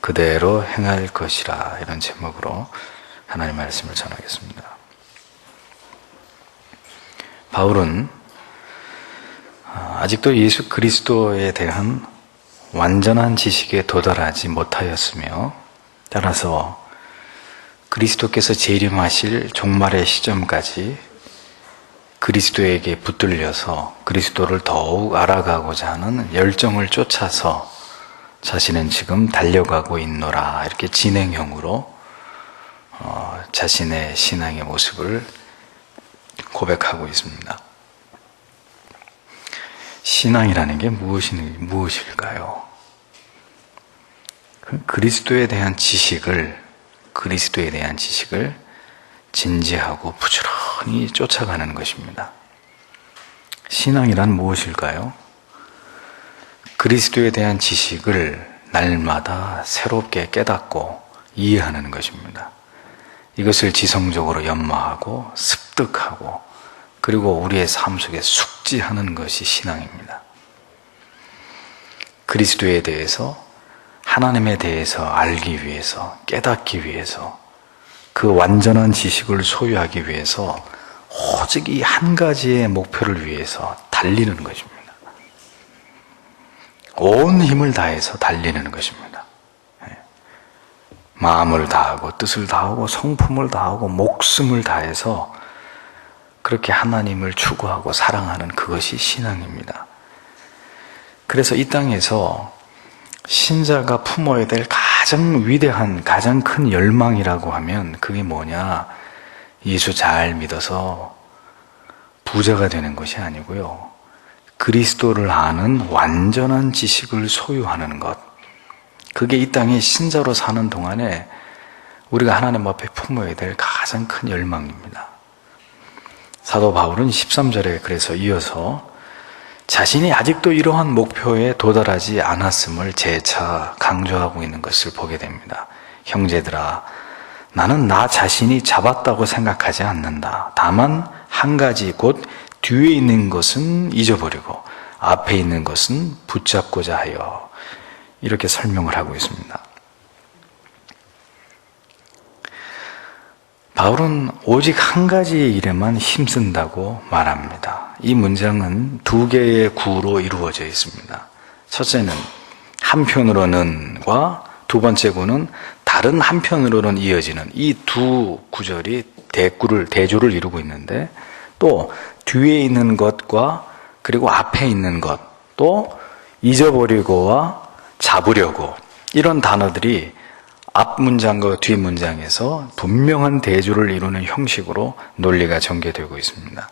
그대로 행할 것이라, 이런 제목으로 하나님의 말씀을 전하겠습니다. 바울은 아직도 예수 그리스도에 대한 완전한 지식에 도달하지 못하였으며, 따라서 그리스도께서 재림하실 종말의 시점까지 그리스도에게 붙들려서 그리스도를 더욱 알아가고자 하는 열정을 쫓아서 자신은 지금 달려가고 있노라, 이렇게 진행형으로 자신의 신앙의 모습을 고백하고 있습니다. 신앙이라는 게 무엇일까요? 그리스도에 대한 지식을 진지하고 부지런히 쫓아가는 것입니다. 신앙이란 무엇일까요? 그리스도에 대한 지식을 날마다 새롭게 깨닫고 이해하는 것입니다. 이것을 지성적으로 연마하고 습득하고, 그리고 우리의 삶 속에 숙지하는 것이 신앙입니다. 그리스도에 대해서, 하나님에 대해서 알기 위해서, 깨닫기 위해서, 그 완전한 지식을 소유하기 위해서 오직 이 한 가지의 목표를 위해서 달리는 것입니다. 온 힘을 다해서 달리는 것입니다. 마음을 다하고 뜻을 다하고 성품을 다하고 목숨을 다해서 그렇게 하나님을 추구하고 사랑하는 그것이 신앙입니다. 그래서 이 땅에서 신자가 품어야 될 가장 위대한, 가장 큰 열망이라고 하면 그게 뭐냐? 예수 잘 믿어서 부자가 되는 것이 아니고요, 그리스도를 아는 완전한 지식을 소유하는 것, 그게 이 땅에 신자로 사는 동안에 우리가 하나님 앞에 품어야 될 가장 큰 열망입니다. 사도 바울은 13절에 그래서 이어서 자신이 아직도 이러한 목표에 도달하지 않았음을 재차 강조하고 있는 것을 보게 됩니다. 형제들아, 나는 나 자신이 잡았다고 생각하지 않는다. 다만 한 가지, 곧 뒤에 있는 것은 잊어버리고 앞에 있는 것은 붙잡고자 하여, 이렇게 설명을 하고 있습니다. 바울은 오직 한 가지 일에만 힘쓴다고 말합니다. 이 문장은 두 개의 구로 이루어져 있습니다. 첫째는 한편으로는과 두 번째 구는 다른 한편으로는 이어지는, 이 두 구절이 대조를 이루고 있는데, 또 뒤에 있는 것과 그리고 앞에 있는 것, 또 잊어버리고와 잡으려고, 이런 단어들이 앞 문장과 뒷 문장에서 분명한 대조를 이루는 형식으로 논리가 전개되고 있습니다.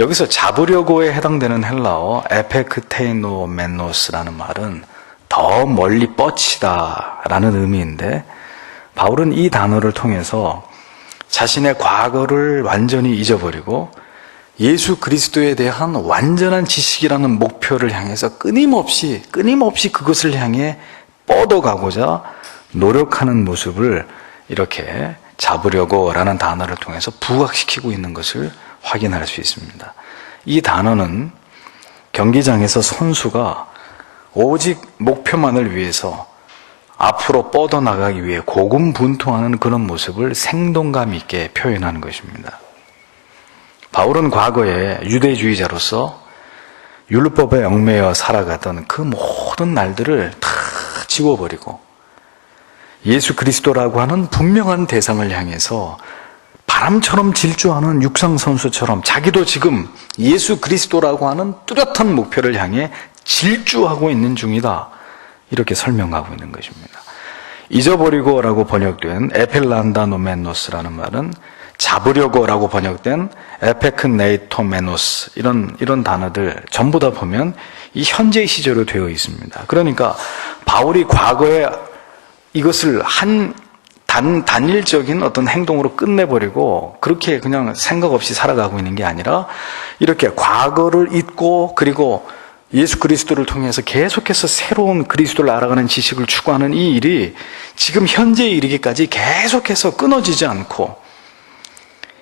여기서 잡으려고에 해당되는 헬라어 에페크테이노메노스라는 말은 더 멀리 뻗치다 라는 의미인데, 바울은 이 단어를 통해서 자신의 과거를 완전히 잊어버리고 예수 그리스도에 대한 완전한 지식이라는 목표를 향해서 끊임없이 그것을 향해 뻗어가고자 노력하는 모습을 이렇게 잡으려고 라는 단어를 통해서 부각시키고 있는 것을 확인할 수 있습니다. 이 단어는 경기장에서 선수가 오직 목표만을 위해서 앞으로 뻗어나가기 위해 고군분투하는 그런 모습을 생동감 있게 표현하는 것입니다. 바울은 과거에 유대주의자로서 율법에 얽매여 살아가던 그 모든 날들을 다 지워버리고 예수 그리스도라고 하는 분명한 대상을 향해서 바람처럼 질주하는 육상 선수처럼 자기도 지금 예수 그리스도라고 하는 뚜렷한 목표를 향해 질주하고 있는 중이다, 이렇게 설명하고 있는 것입니다. 잊어버리고라고 번역된 에펠란다노메노스라는 말은 잡으려고라고 번역된 에페크네이토메노스, 이런 단어들 전부 다 보면 이 현재 시제로 되어 있습니다. 그러니까 바울이 과거에 이것을 단일적인 어떤 행동으로 끝내버리고 그렇게 그냥 생각 없이 살아가고 있는 게 아니라, 이렇게 과거를 잊고 그리고 예수 그리스도를 통해서 계속해서 새로운 그리스도를 알아가는 지식을 추구하는 이 일이 지금 현재에 이르기까지 계속해서 끊어지지 않고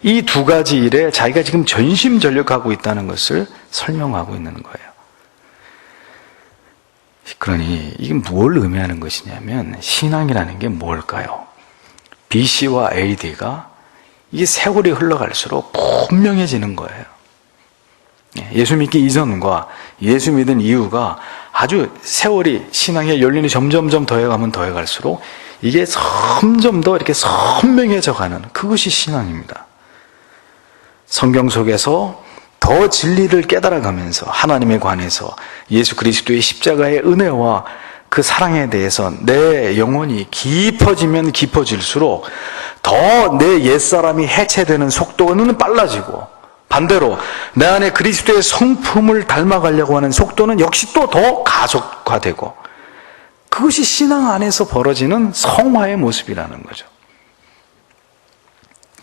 이 두 가지 일에 자기가 지금 전심전력하고 있다는 것을 설명하고 있는 거예요. 그러니 이게 뭘 의미하는 것이냐면 신앙이라는 게 뭘까요? BC와 AD가 이게 세월이 흘러갈수록 분명해지는 거예요. 예수 믿기 이전과 예수 믿은 이유가 아주 세월이 신앙의 연륜이 점점점 더해가면 더해갈수록 이게 점점 더 이렇게 선명해져 가는 그것이 신앙입니다. 성경 속에서 더 진리를 깨달아가면서 하나님에 관해서 예수 그리스도의 십자가의 은혜와 그 사랑에 대해서 내 영혼이 깊어지면 깊어질수록 더 내 옛사람이 해체되는 속도는 빨라지고 반대로 내 안에 그리스도의 성품을 닮아가려고 하는 속도는 역시 또 더 가속화되고 그것이 신앙 안에서 벌어지는 성화의 모습이라는 거죠.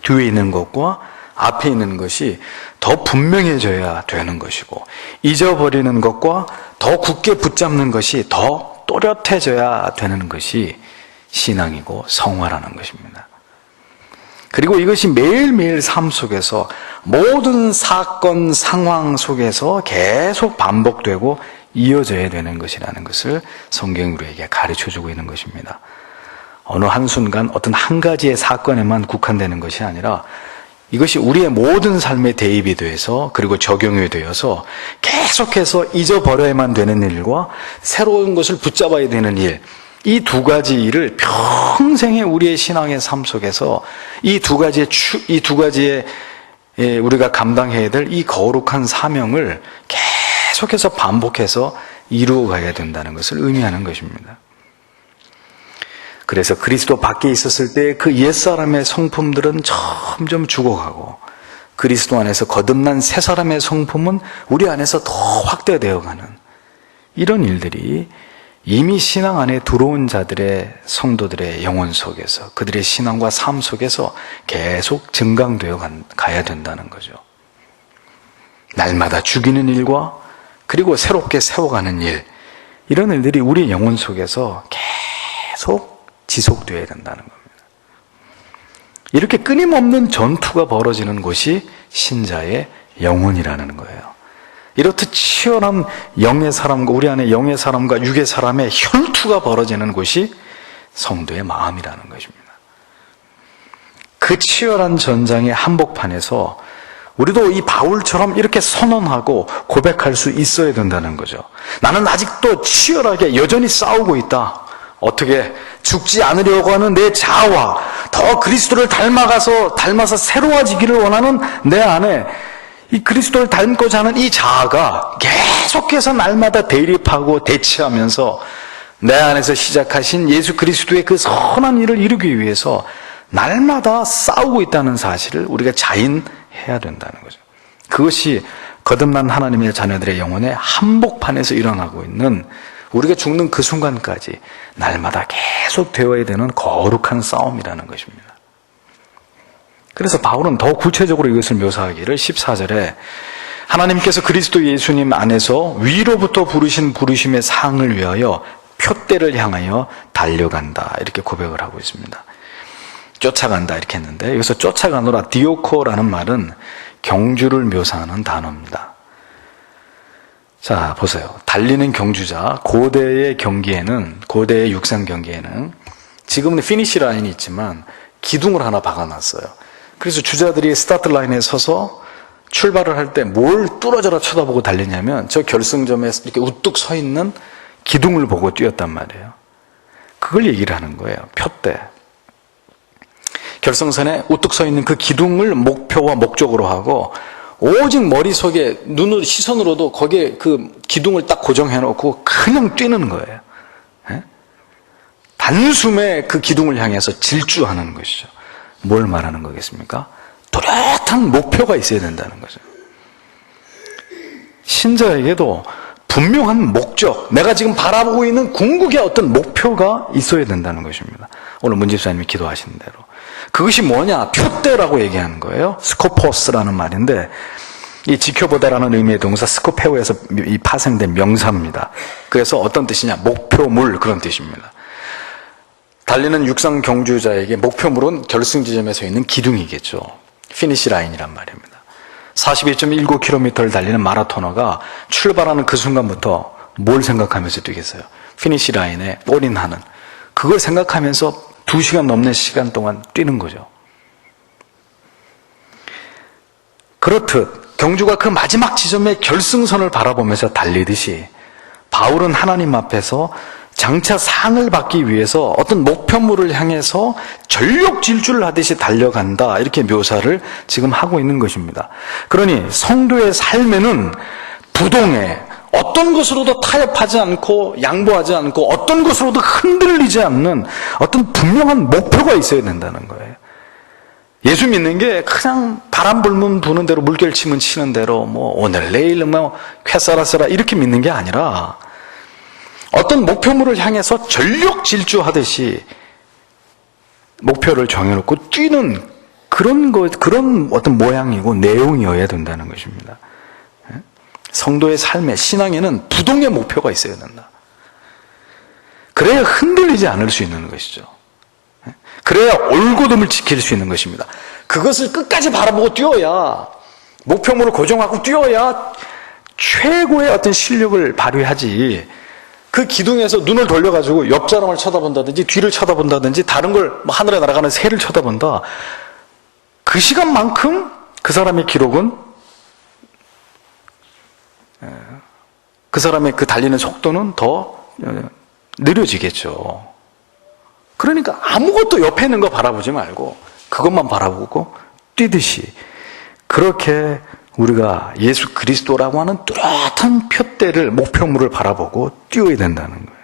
뒤에 있는 것과 앞에 있는 것이 더 분명해져야 되는 것이고 잊어버리는 것과 더 굳게 붙잡는 것이 더 또렷해져야 되는 것이 신앙이고 성화라는 것입니다. 그리고 이것이 매일매일 삶 속에서 모든 사건, 상황 속에서 계속 반복되고 이어져야 되는 것이라는 것을 성경이 우리에게 가르쳐주고 있는 것입니다. 어느 한순간 어떤 한 가지의 사건에만 국한되는 것이 아니라 이것이 우리의 모든 삶에 대입이 돼서 그리고 적용이 되어서 계속해서 잊어버려야만 되는 일과 새로운 것을 붙잡아야 되는 일, 이 두 가지 일을 평생의 우리의 신앙의 삶 속에서 이 두 가지의 우리가 감당해야 될 이 거룩한 사명을 계속해서 반복해서 이루어 가야 된다는 것을 의미하는 것입니다. 그래서 그리스도 밖에 있었을 때 그 옛사람의 성품들은 점점 죽어가고 그리스도 안에서 거듭난 새 사람의 성품은 우리 안에서 더 확대되어 가는 이런 일들이 이미 신앙 안에 들어온 자들의 성도들의 영혼 속에서 그들의 신앙과 삶 속에서 계속 증강되어 가야 된다는 거죠. 날마다 죽이는 일과 그리고 새롭게 세워가는 일, 이런 일들이 우리 영혼 속에서 계속 지속되어야 된다는 겁니다. 이렇게 끊임없는 전투가 벌어지는 곳이 신자의 영혼이라는 거예요. 이렇듯 치열한 영의 사람과 우리 안에 영의 사람과 육의 사람의 혈투가 벌어지는 곳이 성도의 마음이라는 것입니다. 그 치열한 전장의 한복판에서 우리도 이 바울처럼 이렇게 선언하고 고백할 수 있어야 된다는 거죠. 나는 아직도 치열하게 여전히 싸우고 있다. 어떻게 죽지 않으려고 하는 내 자아와 더 그리스도를 닮아서 새로워지기를 원하는 내 안에 이 그리스도를 닮고자 하는 이 자아가 계속해서 날마다 대립하고 대치하면서 내 안에서 시작하신 예수 그리스도의 그 선한 일을 이루기 위해서 날마다 싸우고 있다는 사실을 우리가 자인해야 된다는 거죠. 그것이 거듭난 하나님의 자녀들의 영혼의 한복판에서 일어나고 있는 우리가 죽는 그 순간까지 날마다 계속 되어야 되는 거룩한 싸움이라는 것입니다. 그래서 바울은 더 구체적으로 이것을 묘사하기를 14절에 하나님께서 그리스도 예수님 안에서 위로부터 부르신 부르심의 상을 위하여 표대를 향하여 달려간다 이렇게 고백을 하고 있습니다. 쫓아간다 이렇게 했는데 여기서 쫓아가노라 디오코라는 말은 경주를 묘사하는 단어입니다. 자 보세요. 달리는 경주자 고대의 육상 경기에는 지금은 피니시 라인이 있지만 기둥을 하나 박아놨어요. 그래서 주자들이 스타트 라인에 서서 출발을 할 때 뭘 뚫어져라 쳐다보고 달리냐면 저 결승점에 이렇게 우뚝 서 있는 기둥을 보고 뛰었단 말이에요. 그걸 얘기를 하는 거예요. 표대. 결승선에 우뚝 서 있는 그 기둥을 목표와 목적으로 하고 오직 머릿속에 시선으로도 거기에 그 기둥을 딱 고정해 놓고 그냥 뛰는 거예요. 단숨에 그 기둥을 향해서 질주하는 것이죠. 뭘 말하는 거겠습니까? 뚜렷한 목표가 있어야 된다는 거죠. 신자에게도 분명한 목적, 내가 지금 바라보고 있는 궁극의 어떤 목표가 있어야 된다는 것입니다. 오늘 문 집사님이 기도하신 대로. 그것이 뭐냐? 표대라고 얘기하는 거예요. 스코포스라는 말인데 이 지켜보다라는 의미의 동사 스코페오에서 이 파생된 명사입니다. 그래서 어떤 뜻이냐? 목표물 그런 뜻입니다. 달리는 육상 경주자에게 목표물은 결승 지점에 서 있는 기둥이겠죠. 피니시 라인이란 말입니다. 42.19km를 달리는 마라토너가 출발하는 그 순간부터 뭘 생각하면서 뛰겠어요? 피니시 라인에 올인하는 그걸 생각하면서 2시간 넘는 시간 동안 뛰는 거죠. 그렇듯 경주가 그 마지막 지점의 결승선을 바라보면서 달리듯이 바울은 하나님 앞에서 장차 상을 받기 위해서 어떤 목표물을 향해서 전력 질주를 하듯이 달려간다, 이렇게 묘사를 지금 하고 있는 것입니다. 그러니 성도의 삶에는 부동에 어떤 것으로도 타협하지 않고 양보하지 않고 어떤 것으로도 흔들리지 않는 어떤 분명한 목표가 있어야 된다는 거예요. 예수 믿는 게 그냥 바람 불면 부는 대로 물결 치면 치는 대로 뭐 오늘 내일 뭐 쾌싸라 써라 이렇게 믿는 게 아니라 어떤 목표물을 향해서 전력 질주하듯이 목표를 정해놓고 뛰는 그런 어떤 모양이고 내용이어야 된다는 것입니다. 성도의 삶의 신앙에는 부동의 목표가 있어야 된다. 그래야 흔들리지 않을 수 있는 것이죠. 그래야 올곧음을 지킬 수 있는 것입니다. 그것을 끝까지 바라보고 뛰어야, 목표물을 고정하고 뛰어야 최고의 어떤 실력을 발휘하지, 그 기둥에서 눈을 돌려가지고 옆 사람을 쳐다본다든지 뒤를 쳐다본다든지 다른 걸 하늘에 날아가는 새를 쳐다본다. 그 시간만큼 그 사람의 기록은, 그 사람의 그 달리는 속도는 더 느려지겠죠. 그러니까 아무것도 옆에 있는 거 바라보지 말고 그것만 바라보고 뛰듯이, 그렇게 우리가 예수 그리스도라고 하는 뚜렷한 표대를, 목표물을 바라보고 뛰어야 된다는 거예요.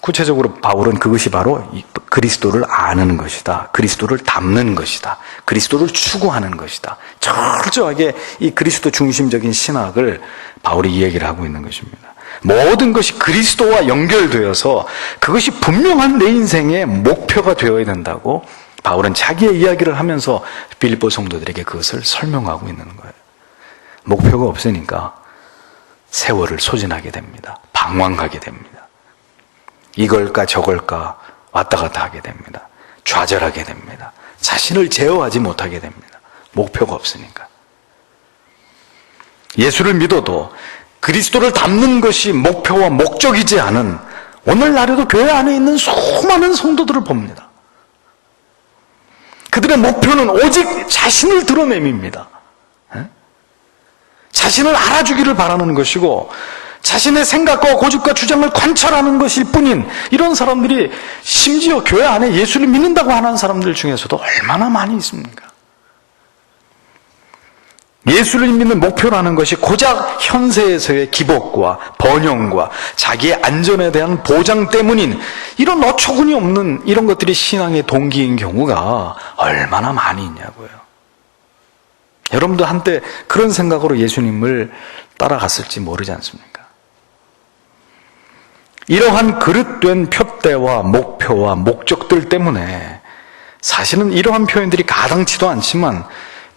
구체적으로 바울은 그것이 바로 그리스도를 아는 것이다, 그리스도를 닮는 것이다, 그리스도를 추구하는 것이다, 철저하게 이 그리스도 중심적인 신학을 바울이 이 얘기를 하고 있는 것입니다. 모든 것이 그리스도와 연결되어서 그것이 분명한 내 인생의 목표가 되어야 된다고 바울은 자기의 이야기를 하면서 빌립보 성도들에게 그것을 설명하고 있는 거예요. 목표가 없으니까 세월을 소진하게 됩니다. 방황하게 됩니다. 이걸까 저걸까 왔다 갔다 하게 됩니다. 좌절하게 됩니다. 자신을 제어하지 못하게 됩니다. 목표가 없으니까. 예수를 믿어도 그리스도를 닮는 것이 목표와 목적이지 않은 오늘날에도 교회 안에 있는 수많은 성도들을 봅니다. 그들의 목표는 오직 자신을 드러냄입니다. 자신을 알아주기를 바라는 것이고 자신의 생각과 고집과 주장을 관철하는 것일 뿐인 이런 사람들이 심지어 교회 안에 예수를 믿는다고 하는 사람들 중에서도 얼마나 많이 있습니까? 예수를 믿는 목표라는 것이 고작 현세에서의 기복과 번영과 자기의 안전에 대한 보장 때문인 이런 어처구니 없는 이런 것들이 신앙의 동기인 경우가 얼마나 많이 있냐고요. 여러분도 한때 그런 생각으로 예수님을 따라갔을지 모르지 않습니까? 이러한 그릇된 표대와 목표와 목적들 때문에 사실은 이러한 표현들이 가당치도 않지만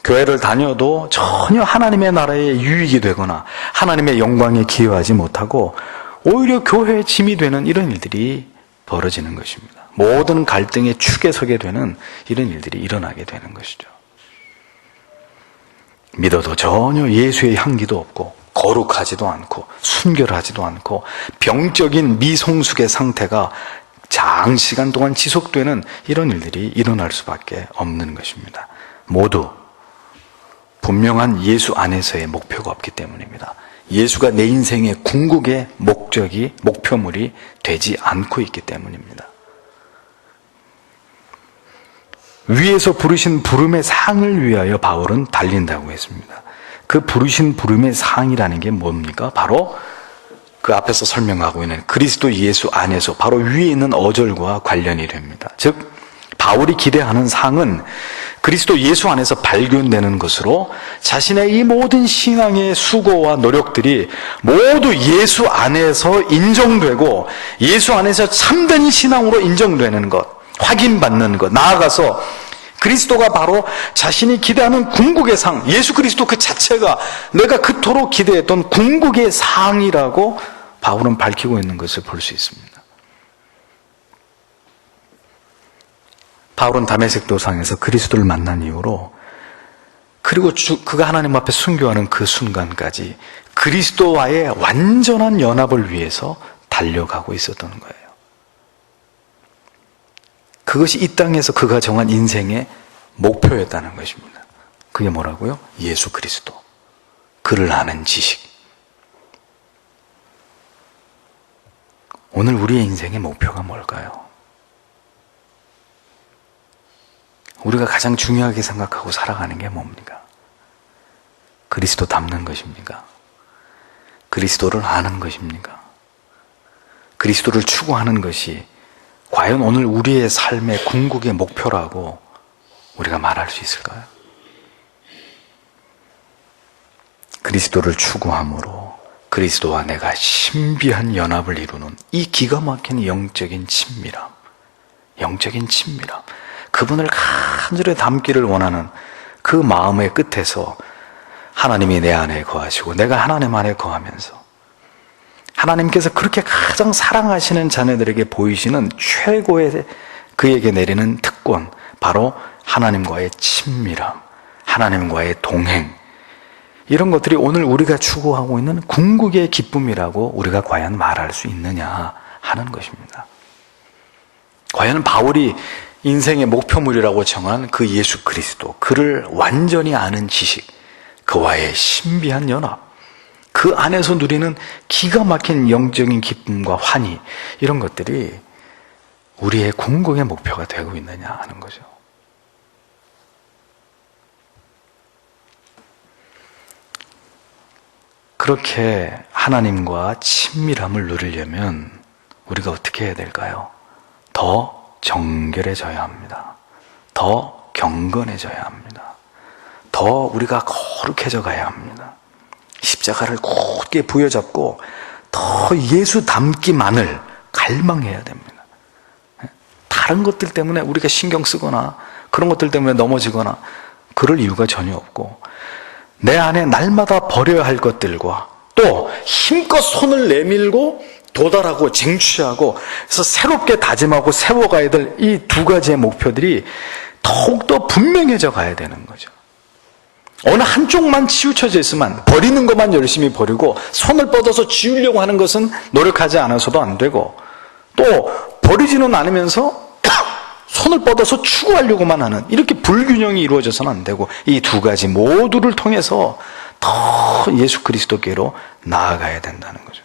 교회를 다녀도 전혀 하나님의 나라에 유익이 되거나 하나님의 영광에 기여하지 못하고 오히려 교회의 짐이 되는 이런 일들이 벌어지는 것입니다. 모든 갈등의 축에 서게 되는 이런 일들이 일어나게 되는 것이죠. 믿어도 전혀 예수의 향기도 없고 거룩하지도 않고 순결하지도 않고 병적인 미성숙의 상태가 장시간 동안 지속되는 이런 일들이 일어날 수밖에 없는 것입니다. 모두 분명한 예수 안에서의 목표가 없기 때문입니다. 예수가 내 인생의 궁극의 목적이, 목표물이 되지 않고 있기 때문입니다. 위에서 부르신 부름의 상을 위하여 바울은 달린다고 했습니다. 그 부르신 부름의 상이라는 게 뭡니까? 바로 그 앞에서 설명하고 있는 그리스도 예수 안에서 바로 위에 있는 어절과 관련이 됩니다. 즉 바울이 기대하는 상은 그리스도 예수 안에서 발견되는 것으로 자신의 이 모든 신앙의 수고와 노력들이 모두 예수 안에서 인정되고 예수 안에서 참된 신앙으로 인정되는 것, 확인받는 것, 나아가서 그리스도가 바로 자신이 기대하는 궁극의 상, 예수 그리스도 그 자체가 내가 그토록 기대했던 궁극의 상이라고 바울은 밝히고 있는 것을 볼 수 있습니다. 바울은 다메섹 도상에서 그리스도를 만난 이후로 그리고 그가 하나님 앞에 순교하는 그 순간까지 그리스도와의 완전한 연합을 위해서 달려가고 있었던 거예요. 그것이 이 땅에서 그가 정한 인생의 목표였다는 것입니다. 그게 뭐라고요? 예수 그리스도, 그를 아는 지식. 오늘 우리의 인생의 목표가 뭘까요? 우리가 가장 중요하게 생각하고 살아가는 게 뭡니까? 그리스도 닮는 것입니까? 그리스도를 아는 것입니까? 그리스도를 추구하는 것이 과연 오늘 우리의 삶의 궁극의 목표라고 우리가 말할 수 있을까요? 그리스도를 추구함으로 그리스도와 내가 신비한 연합을 이루는 이 기가 막힌 영적인 친밀함, 그분을 간절히 닮기를 원하는 그 마음의 끝에서 하나님이 내 안에 거하시고 내가 하나님 안에 거하면서 하나님께서 그렇게 가장 사랑하시는 자녀들에게 보이시는 최고의 그에게 내리는 특권, 바로 하나님과의 친밀함, 하나님과의 동행, 이런 것들이 오늘 우리가 추구하고 있는 궁극의 기쁨이라고 우리가 과연 말할 수 있느냐 하는 것입니다. 과연 바울이 인생의 목표물이라고 정한 그 예수 그리스도, 그를 완전히 아는 지식, 그와의 신비한 연합, 그 안에서 누리는 기가 막힌 영적인 기쁨과 환희, 이런 것들이 우리의 궁극의 목표가 되고 있느냐 하는 거죠. 그렇게 하나님과 친밀함을 누리려면 우리가 어떻게 해야 될까요? 더 정결해져야 합니다. 더 경건해져야 합니다. 더 우리가 거룩해져 가야 합니다. 십자가를 굳게 부여잡고 더 예수 닮기만을 갈망해야 됩니다. 다른 것들 때문에 우리가 신경 쓰거나 그런 것들 때문에 넘어지거나 그럴 이유가 전혀 없고, 내 안에 날마다 버려야 할 것들과 또 힘껏 손을 내밀고 도달하고 쟁취하고 그래서 새롭게 다짐하고 세워가야 될 이 두 가지의 목표들이 더욱더 분명해져 가야 되는 거죠. 어느 한쪽만 치우쳐져 있으면 버리는 것만 열심히 버리고 손을 뻗어서 지우려고 하는 것은 노력하지 않아서도 안 되고, 또 버리지는 않으면서 손을 뻗어서 추구하려고만 하는, 이렇게 불균형이 이루어져서는 안 되고, 이 두 가지 모두를 통해서 더 예수 그리스도께로 나아가야 된다는 거죠.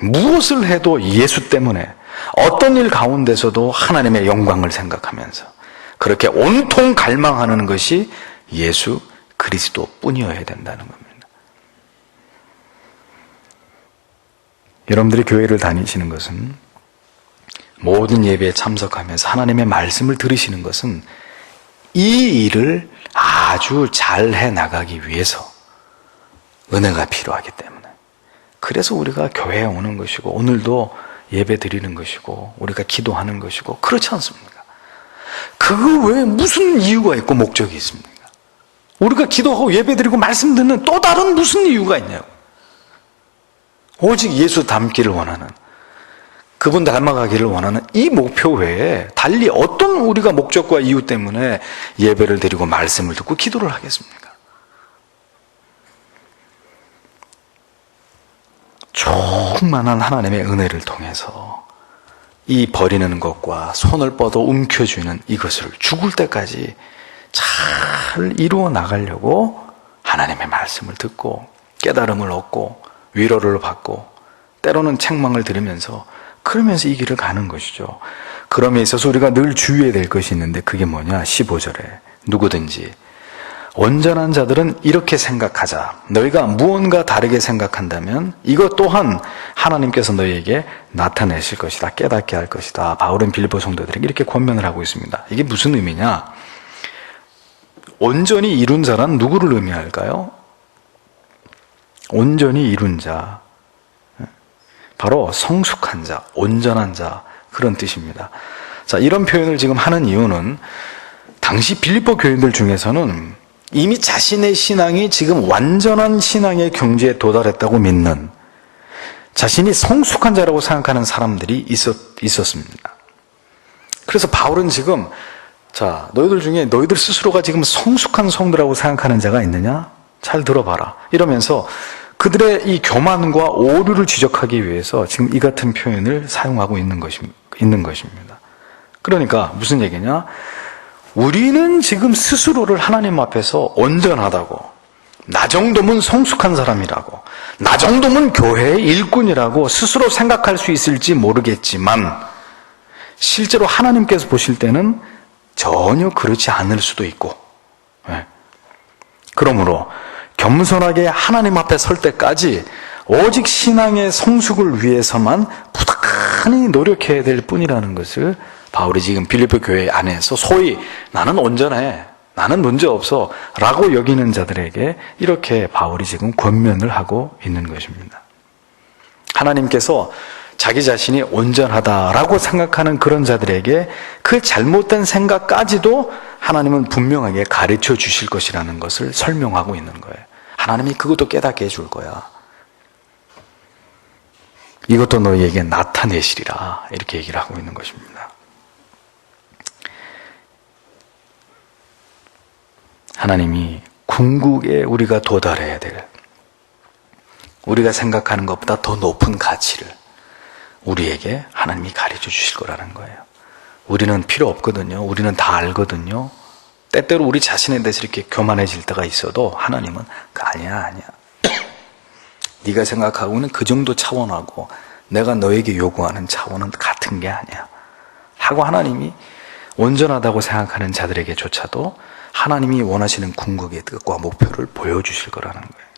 무엇을 해도 예수 때문에, 어떤 일 가운데서도 하나님의 영광을 생각하면서 그렇게 온통 갈망하는 것이 예수 그리스도 뿐이어야 된다는 겁니다. 여러분들이 교회를 다니시는 것은, 모든 예배에 참석하면서 하나님의 말씀을 들으시는 것은 이 일을 아주 잘 해나가기 위해서 은혜가 필요하기 때문에, 그래서 우리가 교회에 오는 것이고 오늘도 예배 드리는 것이고 우리가 기도하는 것이고, 그렇지 않습니까? 그거 외에 무슨 이유가 있고 목적이 있습니까? 우리가 기도하고 예배 드리고 말씀 듣는 또 다른 무슨 이유가 있냐고. 오직 예수 닮기를 원하는, 그분 닮아가기를 원하는 이 목표 외에 달리 어떤 우리가 목적과 이유 때문에 예배를 드리고 말씀을 듣고 기도를 하겠습니까? 충만한 하나님의 은혜를 통해서 이 버리는 것과 손을 뻗어 움켜쥐는 이것을 죽을 때까지 잘 이루어 나가려고 하나님의 말씀을 듣고 깨달음을 얻고 위로를 받고 때로는 책망을 들으면서, 그러면서 이 길을 가는 것이죠. 그럼에 있어서 우리가 늘 주의해야 될 것이 있는데, 그게 뭐냐? 15절에 누구든지 온전한 자들은 이렇게 생각하자. 너희가 무언가 다르게 생각한다면 이것 또한 하나님께서 너희에게 나타내실 것이다. 깨닫게 할 것이다. 바울은 빌립보 성도들에게 이렇게 권면을 하고 있습니다. 이게 무슨 의미냐? 온전히 이룬 자란 누구를 의미할까요? 온전히 이룬 자, 바로 성숙한 자, 온전한 자, 그런 뜻입니다. 자, 이런 표현을 지금 하는 이유는 당시 빌립보 교인들 중에서는 이미 자신의 신앙이 지금 완전한 신앙의 경지에 도달했다고 믿는, 자신이 성숙한 자라고 생각하는 사람들이 있었습니다. 그래서 바울은 지금 자, 너희들 중에 너희들 스스로가 지금 성숙한 성도라고 생각하는 자가 있느냐? 잘 들어봐라. 이러면서 그들의 이 교만과 오류를 지적하기 위해서 지금 이 같은 표현을 사용하고 있는 것입니다. 그러니까 무슨 얘기냐? 우리는 지금 스스로를 하나님 앞에서 온전하다고, 나 정도면 성숙한 사람이라고, 나 정도면 교회의 일꾼이라고 스스로 생각할 수 있을지 모르겠지만 실제로 하나님께서 보실 때는 전혀 그렇지 않을 수도 있고, 그러므로 겸손하게 하나님 앞에 설 때까지 오직 신앙의 성숙을 위해서만 부단히 노력해야 될 뿐이라는 것을 바울이 지금 빌립보 교회 안에서 소위 나는 온전해, 나는 문제 없어 라고 여기는 자들에게 이렇게 바울이 지금 권면을 하고 있는 것입니다. 하나님께서 자기 자신이 온전하다라고 생각하는 그런 자들에게 그 잘못된 생각까지도 하나님은 분명하게 가르쳐 주실 것이라는 것을 설명하고 있는 거예요. 하나님이 그것도 깨닫게 해줄 거야. 이것도 너희에게 나타내시리라, 이렇게 얘기를 하고 있는 것입니다. 하나님이 궁극에 우리가 도달해야 될, 우리가 생각하는 것보다 더 높은 가치를 우리에게 하나님이 가르쳐 주실 거라는 거예요. 우리는 필요 없거든요. 우리는 다 알거든요. 때때로 우리 자신에 대해서 이렇게 교만해질 때가 있어도 하나님은 아니야. 네가 생각하고 있는 그 정도 차원하고 내가 너에게 요구하는 차원은 같은 게 아니야 하고 하나님이 온전하다고 생각하는 자들에게조차도 하나님이 원하시는 궁극의 뜻과 목표를 보여주실 거라는 거예요.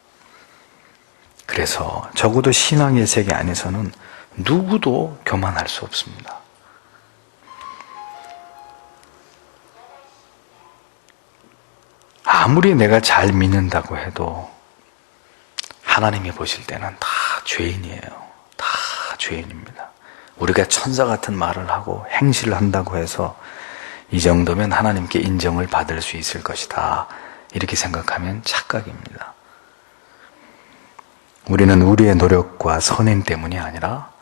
그래서 적어도 신앙의 세계 안에서는 누구도 교만할 수 없습니다. 아무리 내가 잘 믿는다고 해도 하나님이 보실 때는 다 죄인이에요. 다 죄인입니다. 우리가 천사 같은 말을 하고 행실을 한다고 해서 이 정도면 하나님께 인정을 받을 수 있을 것이다, 이렇게 생각하면 착각입니다. 우리는 우리의 노력과 선행 때문이 아니라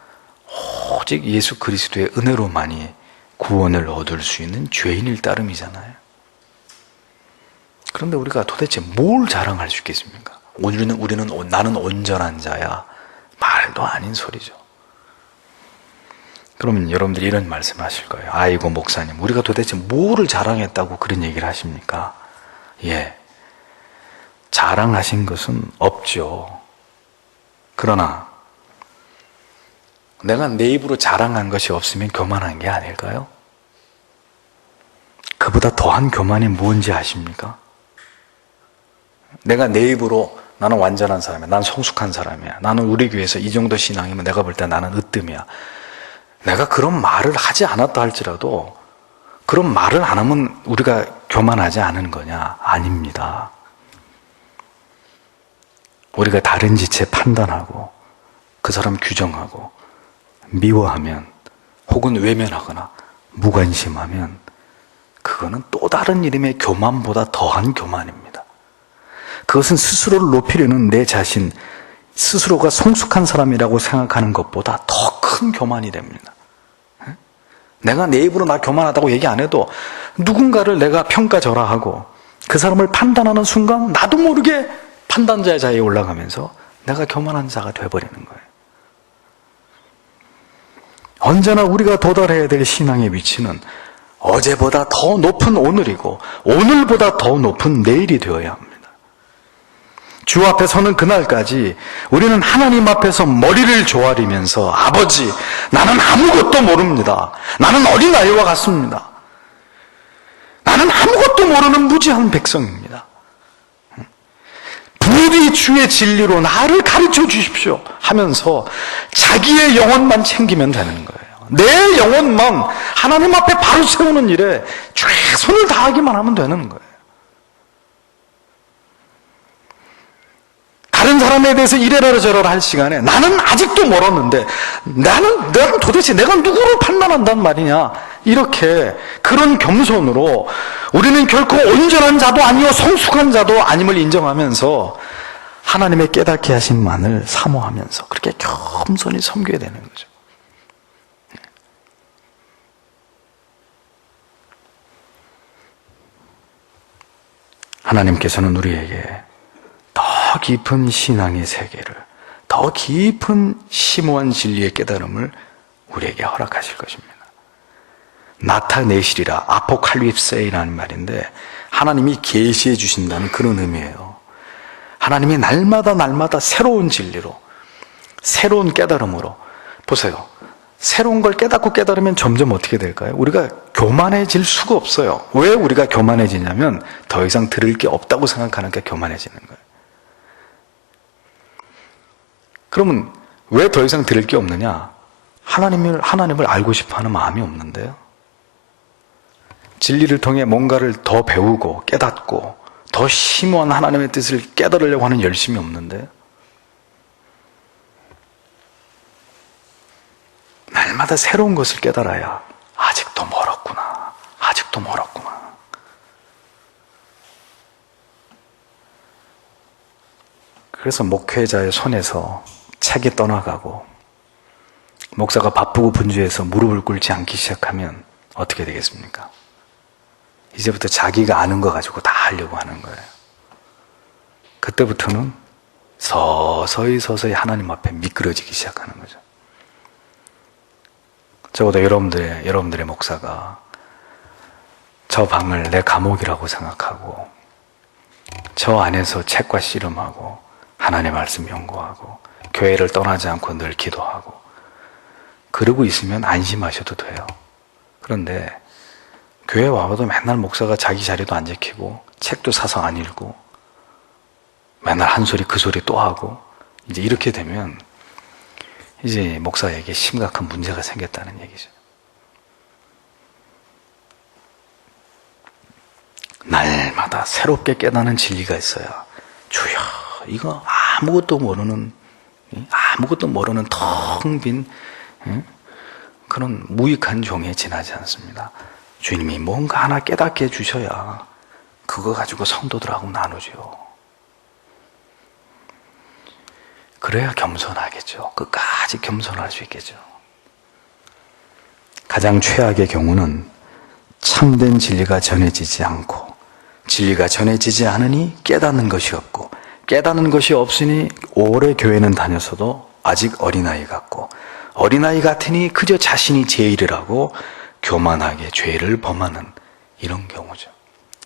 오직 예수 그리스도의 은혜로만이 구원을 얻을 수 있는 죄인일 따름이잖아요. 그런데 우리가 도대체 뭘 자랑할 수 있겠습니까? 우리는 나는 온전한 자야. 말도 아닌 소리죠. 그러면 여러분들이 이런 말씀 하실 거예요. 아이고 목사님, 우리가 도대체 뭐를 자랑했다고 그런 얘기를 하십니까? 예, 자랑하신 것은 없죠. 그러나 내가 내 입으로 자랑한 것이 없으면 교만한 게 아닐까요? 그보다 더한 교만이 뭔지 아십니까? 내가 내 입으로 나는 완전한 사람이야, 나는 성숙한 사람이야, 나는 우리 교회에서 이 정도 신앙이면 내가 볼 때 나는 으뜸이야, 내가 그런 말을 하지 않았다 할지라도 그런 말을 안 하면 우리가 교만하지 않은 거냐? 아닙니다. 우리가 다른 지체 판단하고 그 사람 규정하고 미워하면 혹은 외면하거나 무관심하면 그거는 또 다른 이름의 교만보다 더한 교만입니다. 그것은 스스로를 높이려는 내 자신, 스스로가 성숙한 사람이라고 생각하는 것보다 더 큰 교만이 됩니다. 내가 내 입으로 나 교만하다고 얘기 안 해도 누군가를 내가 평가절하하고 그 사람을 판단하는 순간 나도 모르게 판단자의 자리에 올라가면서 내가 교만한 자가 돼버리는 거예요. 언제나 우리가 도달해야 될 신앙의 위치는 어제보다 더 높은 오늘이고 오늘보다 더 높은 내일이 되어야 합니다. 주 앞에 서는 그날까지 우리는 하나님 앞에서 머리를 조아리면서 아버지, 나는 아무것도 모릅니다. 나는 어린아이와 같습니다. 나는 아무것도 모르는 무지한 백성입니다. 부디 주의 진리로 나를 가르쳐 주십시오 하면서 자기의 영혼만 챙기면 되는 거예요. 내 영혼만 하나님 앞에 바로 세우는 일에 최선을 다하기만 하면 되는 거예요. 다른 사람에 대해서 이래라 저래라 할 시간에 나는 아직도 멀었는데 나는 도대체 내가 누구를 판단한단 말이냐, 이렇게 그런 겸손으로 우리는 결코 온전한 자도 아니요 성숙한 자도 아님을 인정하면서 하나님의 깨닫게 하신만을 사모하면서 그렇게 겸손히 섬겨야 되는 거죠. 하나님께서는 우리에게 더 깊은 신앙의 세계를, 더 깊은 심오한 진리의 깨달음을 우리에게 허락하실 것입니다. 나타내시리라, 아포칼립세이라는 말인데 하나님이 계시해 주신다는 그런 의미예요. 하나님이 날마다 새로운 진리로, 새로운 깨달음으로. 보세요, 새로운 걸 깨닫고 깨달으면 점점 어떻게 될까요? 우리가 교만해질 수가 없어요. 왜 우리가 교만해지냐면 더 이상 들을 게 없다고 생각하니까 교만해지는 거예요. 그러면 왜 더 이상 들을 게 없느냐? 하나님을 알고 싶어하는 마음이 없는데요. 진리를 통해 뭔가를 더 배우고 깨닫고 더 심오한 하나님의 뜻을 깨달으려고 하는 열심이 없는데요. 날마다 새로운 것을 깨달아야 아직도 멀었구나, 아직도 멀었구나. 그래서 목회자의 손에서 책이 떠나가고 목사가 바쁘고 분주해서 무릎을 꿇지 않기 시작하면 어떻게 되겠습니까? 이제부터 자기가 아는 거 가지고 다 하려고 하는 거예요. 그때부터는 서서히 하나님 앞에 미끄러지기 시작하는 거죠. 적어도 여러분들의 목사가 저 방을 내 감옥이라고 생각하고 저 안에서 책과 씨름하고 하나님의 말씀 연구하고 교회를 떠나지 않고 늘 기도하고 그러고 있으면 안심하셔도 돼요. 그런데 교회 와봐도 맨날 목사가 자기 자리도 안 지키고 책도 사서 안 읽고 맨날 한 소리 그 소리 또 하고 이제 이렇게 되면 이제 목사에게 심각한 문제가 생겼다는 얘기죠. 날마다 새롭게 깨닫는 진리가 있어야 주여, 이거 아무것도 모르는 텅 빈 그런 무익한 종에 지나지 않습니다. 주님이 뭔가 하나 깨닫게 해주셔야 그거 가지고 성도들하고 나누죠. 그래야 겸손하겠죠. 끝까지 겸손할 수 있겠죠. 가장 최악의 경우는 참된 진리가 전해지지 않고 진리가 전해지지 않으니 깨닫는 것이 없고 깨닫는 것이 없으니 오래 교회는 다녔어도 아직 어린아이 같고 어린아이 같으니 그저 자신이 제일을 하고 교만하게 죄를 범하는 이런 경우죠.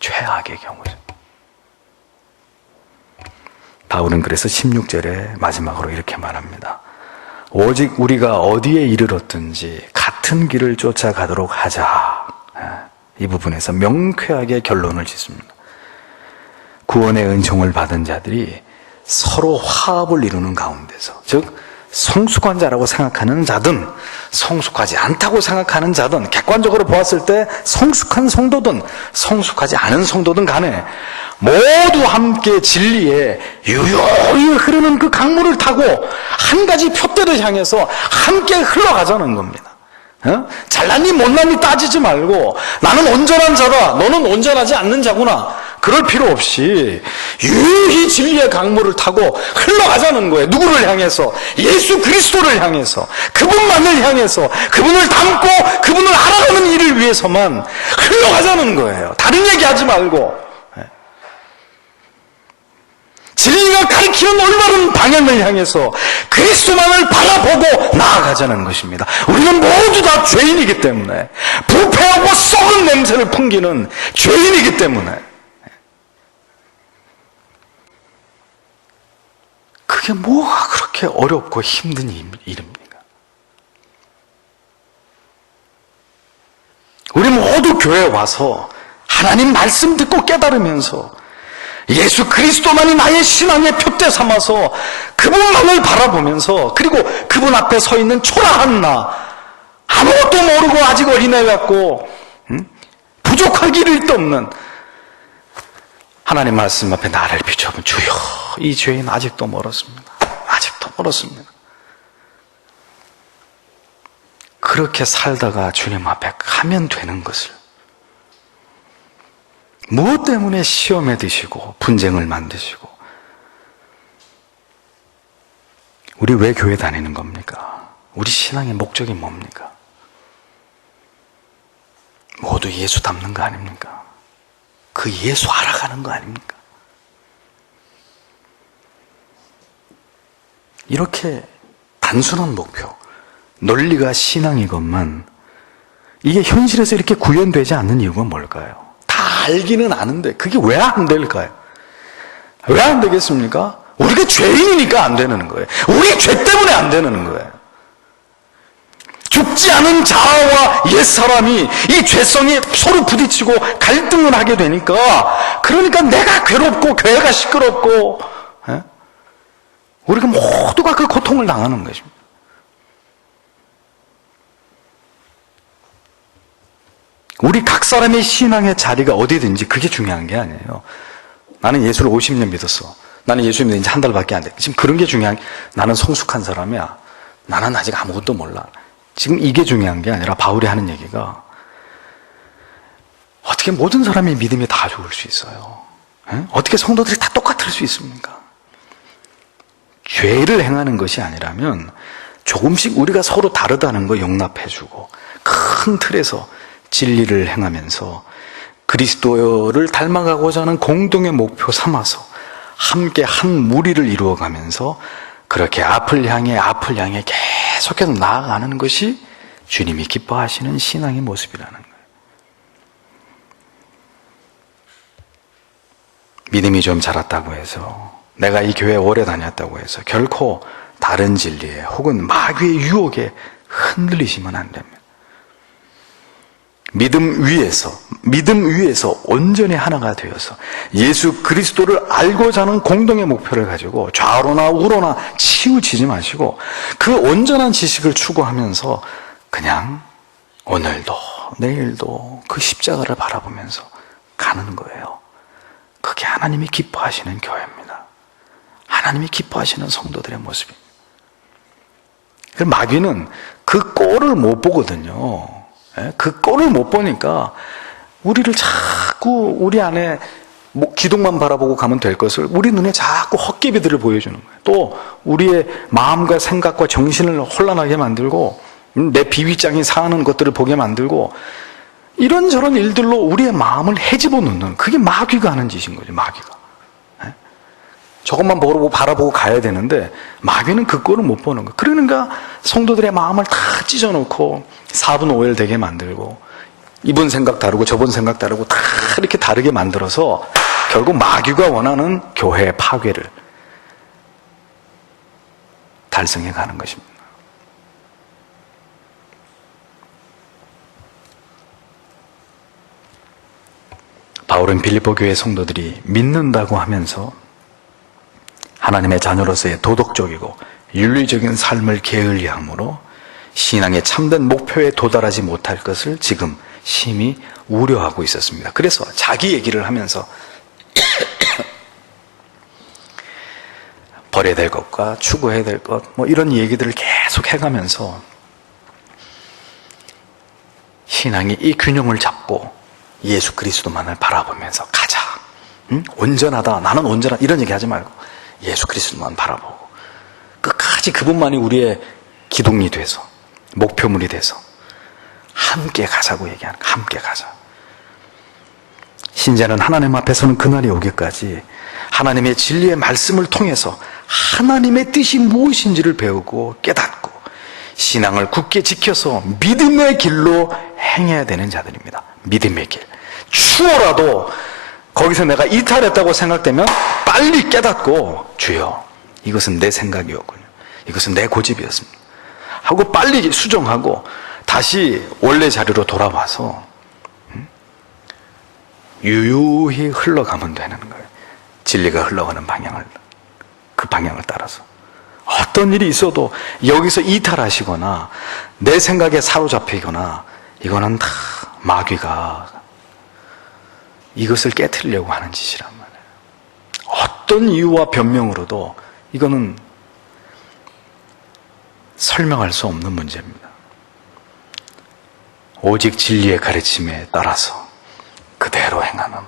최악의 경우죠. 바울은 그래서 16절에 마지막으로 이렇게 말합니다. 오직 우리가 어디에 이르렀든지 같은 길을 쫓아가도록 하자. 이 부분에서 명쾌하게 결론을 짓습니다. 구원의 은총을 받은 자들이 서로 화합을 이루는 가운데서, 즉 성숙한 자라고 생각하는 자든 성숙하지 않다고 생각하는 자든 객관적으로 보았을 때 성숙한 성도든 성숙하지 않은 성도든 간에 모두 함께 진리에 유유히 흐르는 그 강물을 타고 한 가지 표대를 향해서 함께 흘러가자는 겁니다. 잘났니 못났니 따지지 말고 나는 온전한 자다, 너는 온전하지 않는 자구나, 그럴 필요 없이 유유히 진리의 강물을 타고 흘러가자는 거예요. 누구를 향해서? 예수 그리스도를 향해서, 그분만을 향해서, 그분을 닮고 그분을 알아가는 일을 위해서만 흘러가자는 거예요. 다른 얘기하지 말고 진리가 가리키는 올바른 방향을 향해서 그리스도만을 바라보고 나아가자는 것입니다. 우리는 모두 다 죄인이기 때문에, 부패하고 썩은 냄새를 풍기는 죄인이기 때문에 그게 뭐가 그렇게 어렵고 힘든 일입니까? 우리 모두 교회에 와서 하나님 말씀 듣고 깨달으면서 예수 그리스도만이 나의 신앙의 표대 삼아서 그분만을 바라보면서, 그리고 그분 앞에 서 있는 초라한 나, 아무것도 모르고 아직 어린애 같고 부족할 길도 없는 하나님 말씀 앞에 나를 비춰보면 주여, 이 죄인 아직도 멀었습니다. 아직도 멀었습니다. 그렇게 살다가 주님 앞에 가면 되는 것을, 무엇 때문에 시험에 드시고 분쟁을 만드시고, 우리 왜 교회 다니는 겁니까? 우리 신앙의 목적이 뭡니까? 모두 예수 닮는 거 아닙니까? 그 예수 알아가는 거 아닙니까? 이렇게 단순한 목표, 논리가 신앙이건만 이게 현실에서 이렇게 구현되지 않는 이유가 뭘까요? 다 알기는 아는데 그게 왜 안 될까요? 왜 안 되겠습니까? 우리가 죄인이니까 안 되는 거예요. 우리 죄 때문에 안 되는 거예요. 죽지 않은 자아와 옛사람이 이 죄성이 서로 부딪히고 갈등을 하게 되니까, 그러니까 내가 괴롭고 교회가 시끄럽고, 우리가 모두가 그 고통을 당하는 것입니다. 우리 각 사람의 신앙의 자리가 어디든지 그게 중요한 게 아니에요. 나는 예수를 50년 믿었어. 나는 예수 믿은 지 한 달밖에 안 돼. 지금 그런 게 중요한 게, 나는 성숙한 사람이야. 나는 아직 아무것도 몰라. 지금 이게 중요한 게 아니라 바울이 하는 얘기가, 어떻게 모든 사람의 믿음이 다 좋을 수 있어요? 어떻게 성도들이 다 똑같을 수 있습니까? 죄를 행하는 것이 아니라면 조금씩 우리가 서로 다르다는 거 용납해주고 큰 틀에서 진리를 행하면서 그리스도를 닮아가고자 하는 공동의 목표 삼아서 함께 한 무리를 이루어가면서 그렇게 앞을 향해 계속해서 나아가는 것이 주님이 기뻐하시는 신앙의 모습이라는 거예요. 믿음이 좀 자랐다고 해서, 내가 이 교회에 오래 다녔다고 해서 결코 다른 진리에 혹은 마귀의 유혹에 흔들리시면 안 됩니다. 믿음 위에서 온전히 하나가 되어서 예수 그리스도를 알고자 하는 공동의 목표를 가지고 좌로나 우로나 치우치지 마시고 그 온전한 지식을 추구하면서 그냥 오늘도 내일도 그 십자가를 바라보면서 가는 거예요. 그게 하나님이 기뻐하시는 교회입니다. 하나님이 기뻐하시는 성도들의 모습입니다. 마귀는 그 꼴을 못 보거든요. 그 꼴을 못 보니까 우리를 자꾸 우리 안에 기둥만 바라보고 가면 될 것을 우리 눈에 자꾸 헛개비들을 보여주는 거예요. 또 우리의 마음과 생각과 정신을 혼란하게 만들고 내 비위장이 상하는 것들을 보게 만들고 이런저런 일들로 우리의 마음을 헤집어 놓는, 그게 마귀가 하는 짓인 거죠. 마귀가. 저것만 바라보고 가야 되는데 마귀는 그 꼴을 못 보는 거예요. 그러니까 성도들의 마음을 다 찢어놓고 4분 5일 되게 만들고 이분 생각 다르고 저분 생각 다르고 다 이렇게 다르게 만들어서 결국 마귀가 원하는 교회의 파괴를 달성해 가는 것입니다. 바울은 빌립보 교회 성도들이 믿는다고 하면서 하나님의 자녀로서의 도덕적이고 윤리적인 삶을 게을리함으로 신앙의 참된 목표에 도달하지 못할 것을 지금 심히 우려하고 있었습니다. 그래서 자기 얘기를 하면서 버려야 될 것과 추구해야 될 것, 이런 얘기들을 계속 해가면서 신앙이 이 균형을 잡고 예수 그리스도만을 바라보면서 가자. 온전하다. 나는 온전하다. 이런 얘기 하지 말고 예수 그리스도만 바라보고 끝까지 그분만이 우리의 기둥이 돼서 목표물이 돼서 함께 가자고 얘기하는 거야. 함께 가자. 신자는 하나님 앞에서는 그날이 오기까지 하나님의 진리의 말씀을 통해서 하나님의 뜻이 무엇인지를 배우고 깨닫고 신앙을 굳게 지켜서 믿음의 길로 행해야 되는 자들입니다. 믿음의 길. 추워라도 거기서 내가 이탈했다고 생각되면 빨리 깨닫고, 주여, 이것은 내 생각이었군요. 이것은 내 고집이었습니다. 하고 빨리 수정하고 다시 원래 자리로 돌아와서 유유히 흘러가면 되는 거예요. 진리가 흘러가는 그 방향을 따라서. 어떤 일이 있어도 여기서 이탈하시거나 내 생각에 사로잡히거나 이거는 다 마귀가 이것을 깨트리려고 하는 짓이란 말이에요. 어떤 이유와 변명으로도 이거는 설명할 수 없는 문제입니다. 오직 진리의 가르침에 따라서 그대로 행하는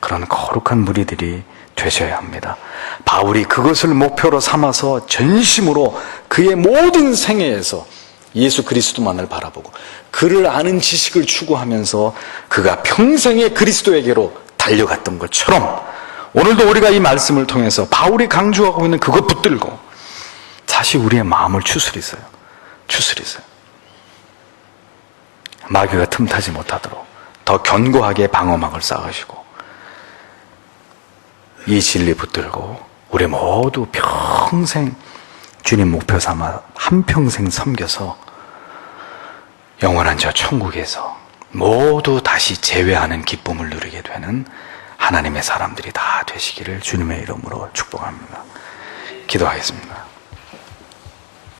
그런 거룩한 무리들이 되셔야 합니다. 바울이 그것을 목표로 삼아서 전심으로 그의 모든 생애에서 예수 그리스도만을 바라보고 그를 아는 지식을 추구하면서 그가 평생에 그리스도에게로 달려갔던 것처럼 오늘도 우리가 이 말씀을 통해서 바울이 강조하고 있는 그것 붙들고 다시 우리의 마음을 추스리세요. 추스리세요. 마귀가 틈타지 못하도록 더 견고하게 방어막을 쌓으시고 이 진리 붙들고 우리 모두 평생 주님 목표 삼아 한평생 섬겨서 영원한 저 천국에서 모두 다시 재회하는 기쁨을 누리게 되는 하나님의 사람들이 다 되시기를 주님의 이름으로 축복합니다. 기도하겠습니다.